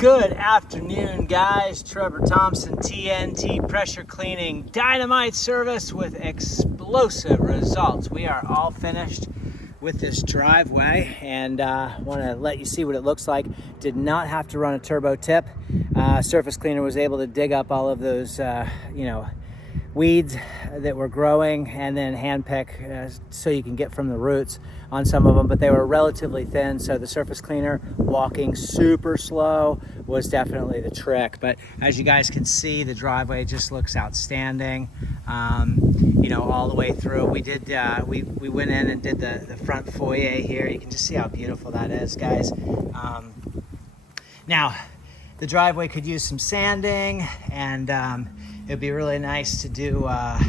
Good afternoon, guys. Trevor Thompson, TNT Pressure Cleaning Dynamite Service with explosive results. We are all finished with this driveway and want to let you see what it looks like. Did not have to run a turbo tip. Surface cleaner was able to dig up all of those, weeds that were growing and then hand pick so you can get from the roots on some of them, but they were relatively thin, so the surface cleaner walking super slow was definitely the trick. But as you guys can see, the driveway just looks outstanding, all the way through. We did we went in and did the front foyer here. You can just see how beautiful that is, guys. Now the driveway could use some sanding, and it'd be really nice to do, a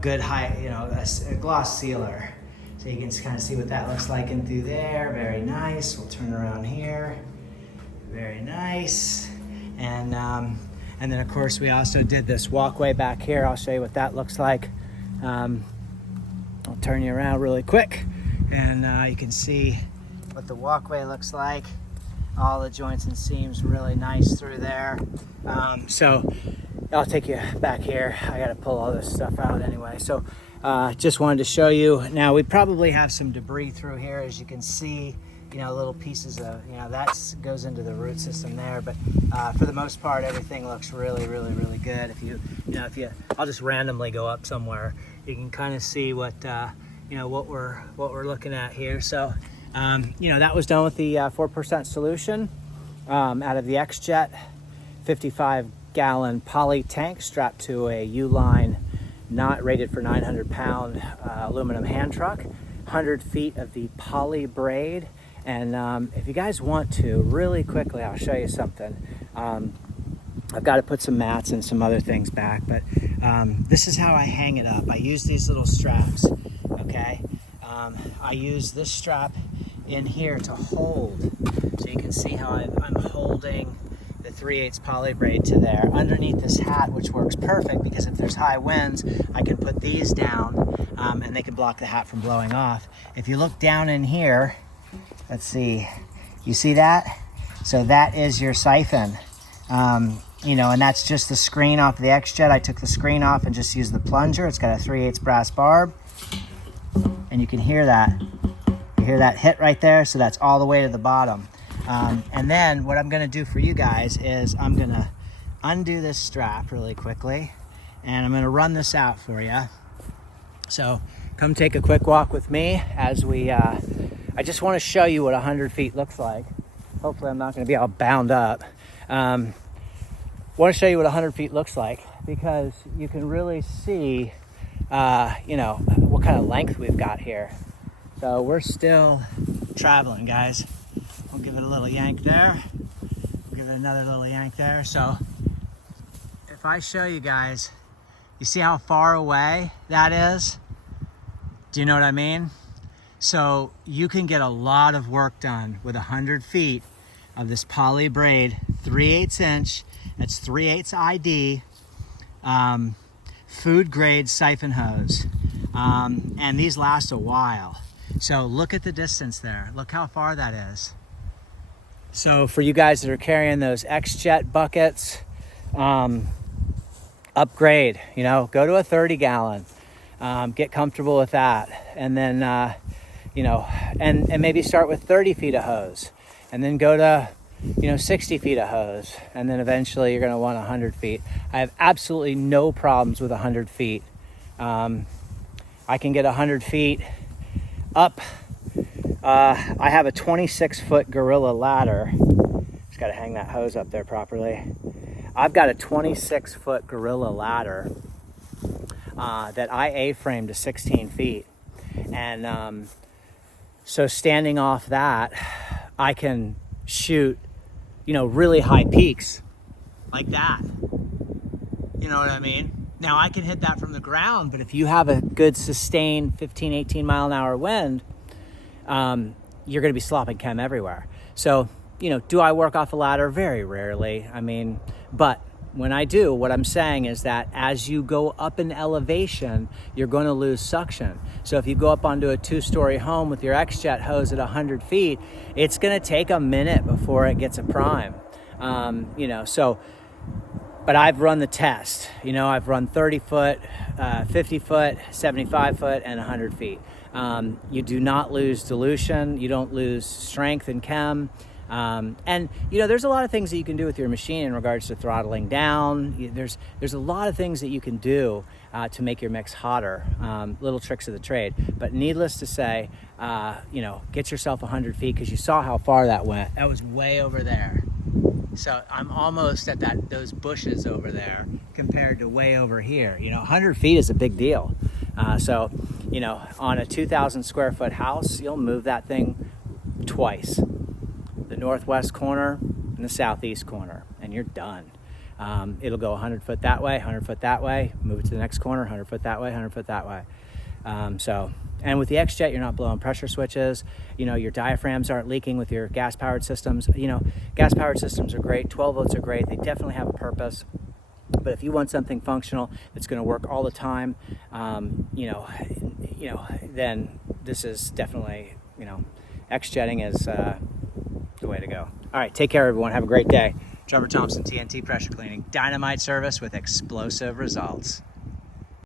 good a gloss sealer. So you can kind of see what that looks like in through there. Very nice. We'll turn around here. Very nice. And then of course we also did this walkway back here. I'll show you what that looks like. I'll turn you around really quick, and you can see what the walkway looks like. All the joints and seams really nice through there. So I'll take you back here. I gotta pull all this stuff out anyway. So just wanted to show you. Now we probably have some debris through here, as you can see, little pieces of, that goes into the root system there. But for the most part, everything looks really, really, really good. I'll just randomly go up somewhere. You can kind of see what, what we're looking at here. So, that was done with the 4% solution out of the XJet 55-gallon poly tank strapped to a U-line, not rated for 900-pound aluminum hand truck. 100 feet of the polybraid. And if you guys want to, really quickly, I'll show you something. I've got to put some mats and some other things back, but this is how I hang it up. I use these little straps, okay? I use this strap in here to hold, so you can see how I'm holding the 3/8 poly braid to there underneath this hat, which works perfect because if there's high winds, I can put these down and they can block the hat from blowing off. If you look down in here, let's see, you see that? So that is your siphon, and that's just the screen off the XJet. I took the screen off and just used the plunger. It's got a 3/8 brass barb, and you can hear that. You hear that hit right there? So that's all the way to the bottom. And then what I'm gonna do for you guys is I'm gonna undo this strap really quickly, and I'm gonna run this out for you. So come take a quick walk with me as we, I just wanna show you what 100 feet looks like. Hopefully I'm not gonna be all bound up. Wanna show you what 100 feet looks like because you can really see, what kind of length we've got here. So we're still traveling, guys. We'll give it a little yank there. We'll give it another little yank there. So if I show you guys, you see how far away that is? Do you know what I mean? So you can get a lot of work done with 100 feet of this poly braid, 3/8 inch. That's 3/8 ID, food grade siphon hose. And these last a while. So look at the distance there. Look how far that is. So for you guys that are carrying those XJet buckets, upgrade, go to a 30-gallon, get comfortable with that. And then, and maybe start with 30 feet of hose and then go to, 60 feet of hose. And then eventually you're going to want 100 feet. I have absolutely no problems with 100 feet. I can get 100 feet up. I have a 26-foot Gorilla ladder. Just got to hang that hose up there properly. I've got a 26-foot Gorilla ladder that I A-framed to 16 feet. And so standing off that, I can shoot, really high peaks like that. You know what I mean? Now I can hit that from the ground, but if you have a good sustained 15, 18 mile an hour wind, you're going to be slopping chem everywhere. So, do I work off a ladder? Very rarely. But when I do, what I'm saying is that as you go up in elevation, you're going to lose suction. So if you go up onto a 2-story home with your XJet hose at 100 feet, it's going to take a minute before it gets a prime. But I've run the test. I've run 30 foot, 50 foot, 75 foot, and 100 feet. You do not lose dilution. You don't lose strength and chem. There's a lot of things that you can do with your machine in regards to throttling down. There's a lot of things that you can do to make your mix hotter. Little tricks of the trade. But needless to say, get yourself 100 feet, because you saw how far that went. That was way over there. So I'm almost at those bushes over there compared to way over here. 100 feet is a big deal. On a 2,000 square foot house, you'll move that thing twice. The northwest corner and the southeast corner, and you're done. It'll go 100 foot that way, 100 foot that way, move it to the next corner, 100 foot that way, 100 foot that way. And with the XJet, you're not blowing pressure switches. Your diaphragms aren't leaking with your gas-powered systems. Gas-powered systems are great. 12 volts are great. They definitely have a purpose. But if you want something functional that's going to work all the time, then this is definitely, XJetting is the way to go. All right, take care, everyone. Have a great day. Trevor Thompson, TNT Pressure Cleaning. Dynamite service with explosive results.